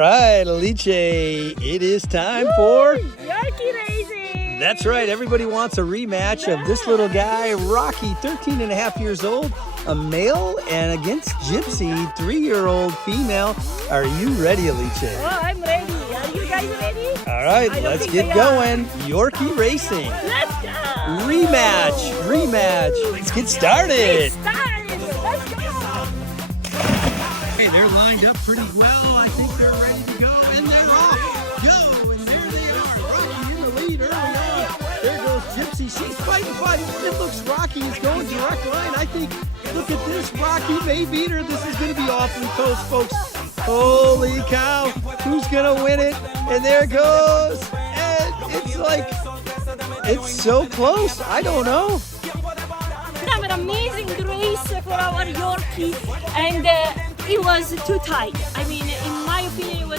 All right, Alice, it is time for... Yorkie racing! That's right, everybody wants a rematch of this little guy, Rocky, 13 and a half years old, a male, and against Gypsy, 3-year-old female. Are you ready, Alice? Oh, I'm ready. Are you guys ready? All right, I don't let's think get they going. Yorkie racing. Let's go! Rematch. Let's get started. It's time! Let's go! Hey, they're lined up pretty well. I think they're ready to go, and they're off. Go, and there they are. Rocky in the lead early on. There goes Gypsy. She's fighting, but it looks Rocky is going direct line. I think, look at this. Rocky may beat her. This is going to be awfully close, folks. Holy cow. Who's going to win it? And there it goes. And it's like, it's so close. I don't know. Have an amazing race for our Yorkie, and it was too tight. I mean, in my opinion, it was